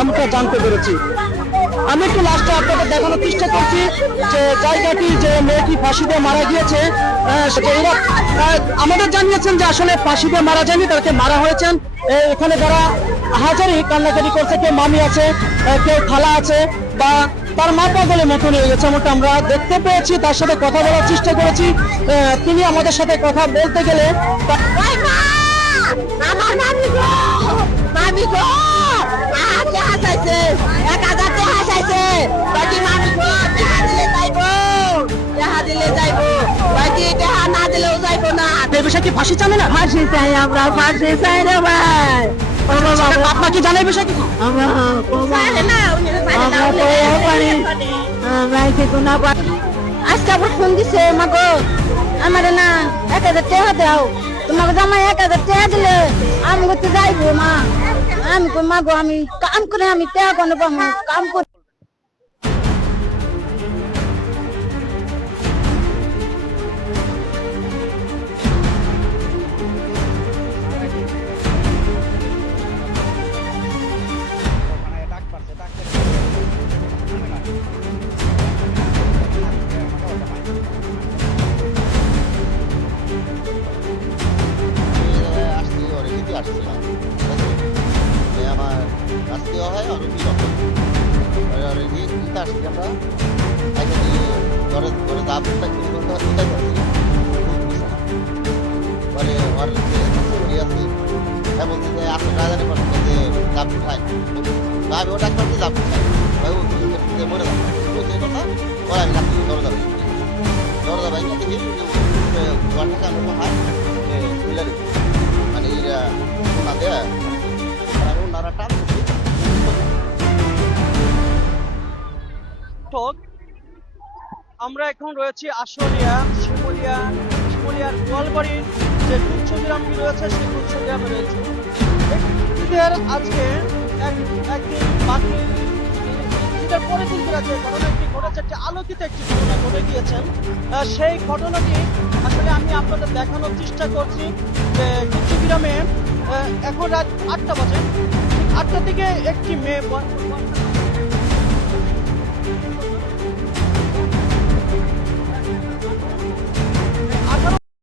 আমরা জানতে পেরেছি। আমি একটু লাস্টে আপনাদের দেখানোর চেষ্টা করছি যে জায়গাটি যে মেয়েটি ফাঁসি দিয়ে মারা গিয়েছে, আমাদের জানিয়েছেন যে আসলে ফাঁসি দিয়ে মারা যায়নি, তাকে মারা হয়েছেন। এখানে যারা হাজারি কান্নাকাটি করছে, কেউ মামি আছে, কেউ খালা আছে, বা তার মা পাগলের মতো নিয়ে গেছে, এমনটা আমরা দেখতে পেয়েছি। তার সাথে কথা বলার চেষ্টা করেছি, তিনি আমাদের সাথে কথা বলতে গেলে আমার মামি গো, মামি গো, আজকে হাসাইছে, 1000 টাকা হাসাইছে, বাকি মামি গো, টাকা দিলে যাইবো, টাকা দিলে যাইবো, বাকি টাকা না দিলেও যাইবো না। এই বিষয়ে কি ফাঁসি চান না? ফাঁসি চাই, আমরা ফাঁসি চাই রে ভাই। আপনার কি জানেন এই বিষয়ে কি? আজকে আবার ফোন দিছে মাগো, আমার না 1000 টাকা দাও, তোমাকে জামাই 1000 টাকা দিলে আমি করতে যাইবো মা। আমি কই মাগো, আমি কাম করে আমি টাকা কোন পাবো, কাম করে আমার আজকেও হয় অনেক আসছি আমরা ধরে দাবটা কিন্তু কোথায় করছি পরে ওর আছি এমন যে আসলে না জানি পারছে যে দাব খাই আমি ওটা করতে দাব খাই মরে যাবো সেই কথা ওরা আমি রাখছি দরজা ভাই না দেখি ঘর থেকে আমি হাত খুলে মানে এরা ওনা দেয় ওনারা টান আমরা এখন রয়েছি আশুলিয়া শিমুলিয়ার গোয়ালবাড়ির যে গুচ্ছগ্রামটি রয়েছে, সেই গুচ্ছগ্রামে রয়েছে। ঈদের আজকে একদিন বাকি, ঈদের পরের দিন যে ঘটনাটি ঘটেছে, একটি আলোকিত একটি ঘটনা ঘটে গিয়েছেন। সেই ঘটনাটি আসলে আমি আপনাদের দেখানোর চেষ্টা করছি যে গুচ্ছগ্রামে এখন রাত 8টা বাজে, 8টার দিকে একটি মেয়ে